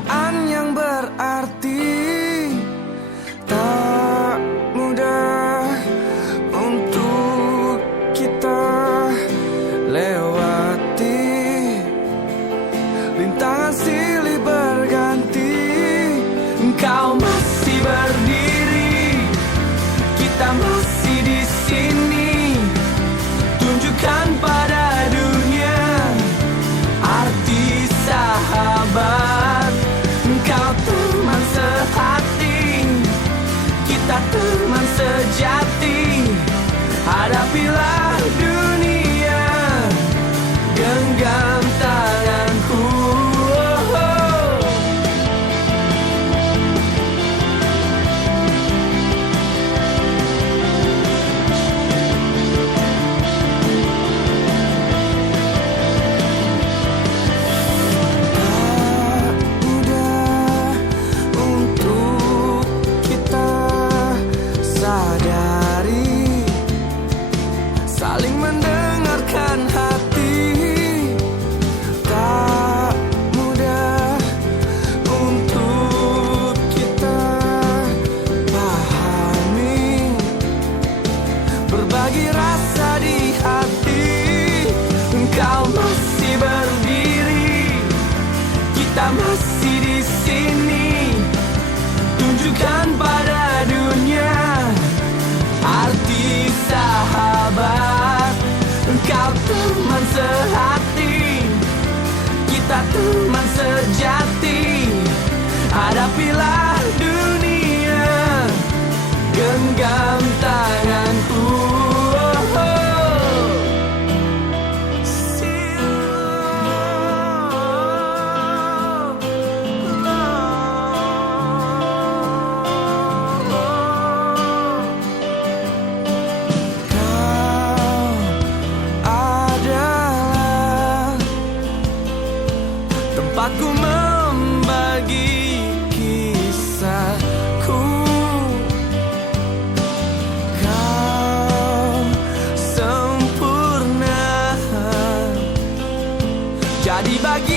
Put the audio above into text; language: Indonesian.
perasaan yang berarti. Tak mudah untuk kita lewati. Rintangan silih berganti. Engkau masih berdiri, kita masih di sini. Tunjukkan pada dunia arti sahabat. Engkau teman sehati, kita teman sejati. Hadapilah dunia, genggam tanganku. Saling mendengarkan hati. Tak mudah untuk kita pahami. Berbagi rasa di hati. Engkau masih berdiri, kita masih di sini. Tunjukkan pada dunia arti sahabat. Engkau teman sehati, kita teman sejati. Hadapilah dunia, genggam tanganku. Tempatku membagi kisahku. Kau sempurna, jadi bagi